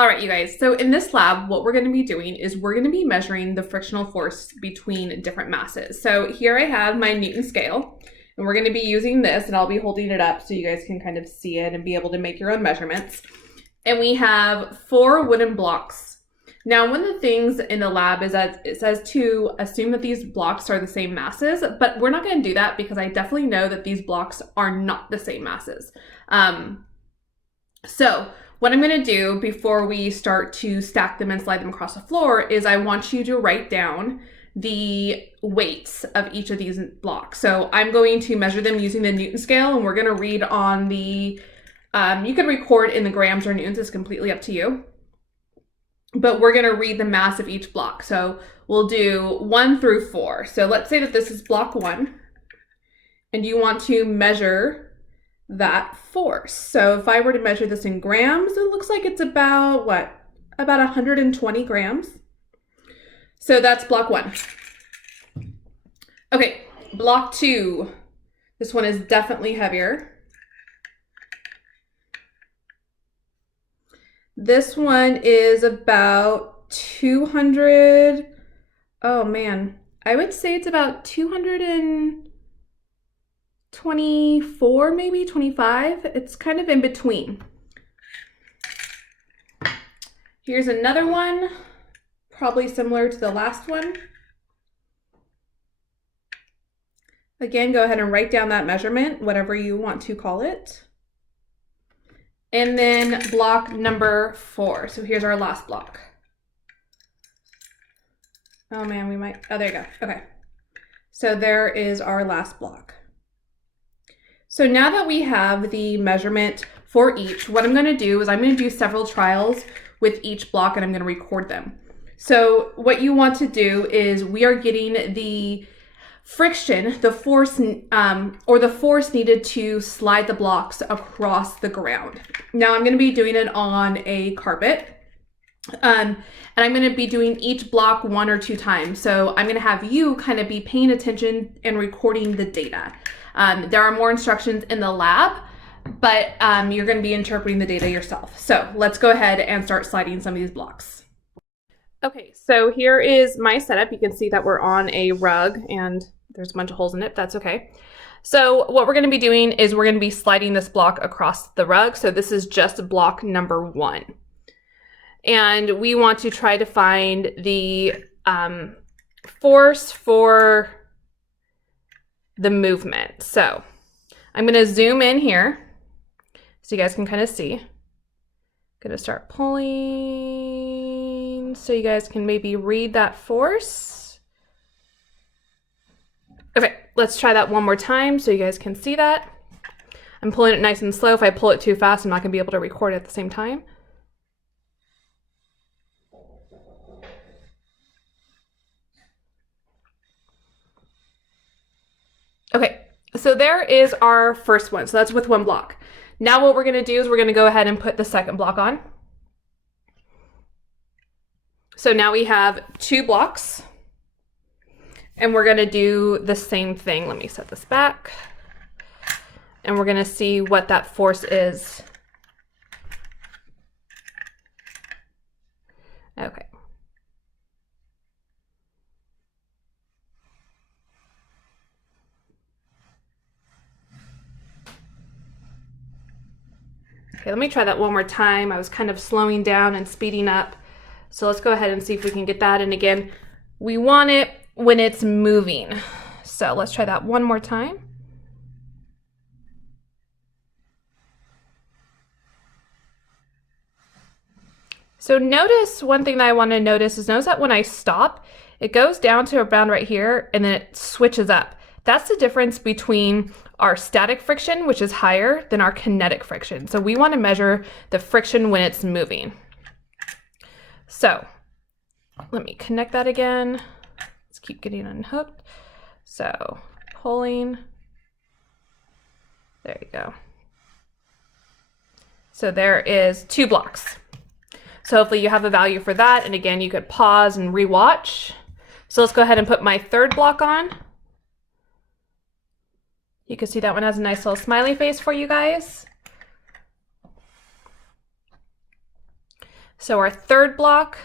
All right, you guys. So in this lab, what we're going to be doing is we're going to be measuring the frictional force between different masses. So here I have my Newton scale, and we're going to be using this, and I'll be holding it up so you guys can kind of see it and be able to make your own measurements. And we have 4 wooden blocks. Now, one of the things in the lab is that it says to assume that these blocks are the same masses, but we're not going to do that because I definitely know that these blocks are not the same masses. So what I'm going to do before we start to stack them and slide them across the floor is I want you to write down the weights of each of these blocks. So I'm going to measure them using the Newton scale, and we're going to read on the, you can record in the grams or newtons, it's completely up to you. But we're going to read the mass of each block. So we'll do 1 through 4. So let's say that this is block 1, and you want to measure that force. So if I were to measure this in grams, it looks like it's about what? About 120 grams. So that's block 1. Okay, block 2. This one is definitely heavier. This one is about 200. Oh man, I would say it's about 224, maybe 25. It's kind of in between. Here's another one, probably similar to the last one. Again, go ahead and write down that measurement, whatever you want to call it. And then block number 4. So here's our last block. Oh man, oh, there you go. Okay. So there is our last block. So now that we have the measurement for each, what I'm going to do is I'm going to do several trials with each block, and I'm going to record them. So what you want to do is we are getting the friction, the force, or the force needed to slide the blocks across the ground. Now I'm going to be doing it on a carpet. And I'm going to be doing each block 1 or 2 times. So I'm going to have you kind of be paying attention and recording the data. There are more instructions in the lab, but you're going to be interpreting the data yourself. So let's go ahead and start sliding some of these blocks. Okay, so here is my setup. You can see that we're on a rug and there's a bunch of holes in it. That's okay. So what we're going to be doing is we're going to be sliding this block across the rug. So this is just block number 1. And we want to try to find the force for the movement. So I'm going to zoom in here so you guys can kind of see. I'm going to start pulling so you guys can maybe read that force. Okay, let's try that one more time so you guys can see that. I'm pulling it nice and slow. If I pull it too fast, I'm not going to be able to record it at the same time. Okay, so there is our first one. So that's with 1 block. Now what we're going to do is we're going to go ahead and put the second block on. So now we have 2 blocks. And we're going to do the same thing. Let me set this back. And we're going to see what that force is. Okay. Okay, let me try that one more time. I was kind of slowing down and speeding up. So let's go ahead and see if we can get that. And again, we want it when it's moving. So let's try that one more time. So notice one thing that I want to notice is notice that when I stop, it goes down to around right here and then it switches up. That's the difference between our static friction, which is higher, than our kinetic friction. So we want to measure the friction when it's moving. So let me connect that again. Let's keep getting unhooked. So pulling. There you go. So there is 2 blocks. So hopefully you have a value for that. And again, you could pause and rewatch. So let's go ahead and put my 3rd block on. You can see that one has a nice little smiley face for you guys. So our third block,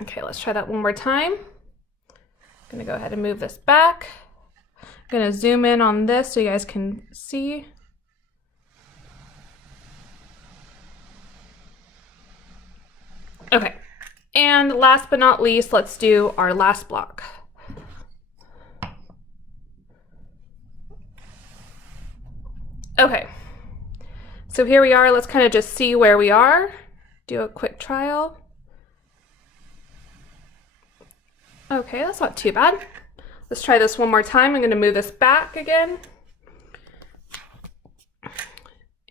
okay, let's try that one more time. I'm gonna go ahead and move this back. I'm gonna zoom in on this so you guys can see. Okay, and last but not least, let's do our last block. Okay, so here we are. Let's kind of just see where we are. Do a quick trial. Okay, that's not too bad. Let's try this one more time. I'm going to move this back again.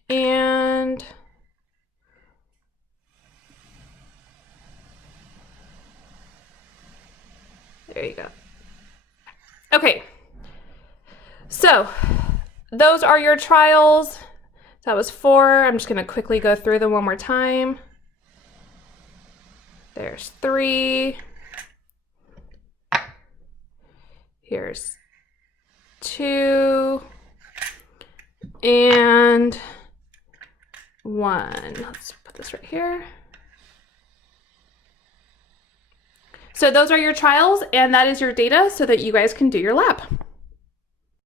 And there you go. Okay, so those are your trials. That was 4. I'm just going to quickly go through them one more time. There's 3. Here's 2 and 1. Let's put this right here. So those are your trials, and that is your data so that you guys can do your lab.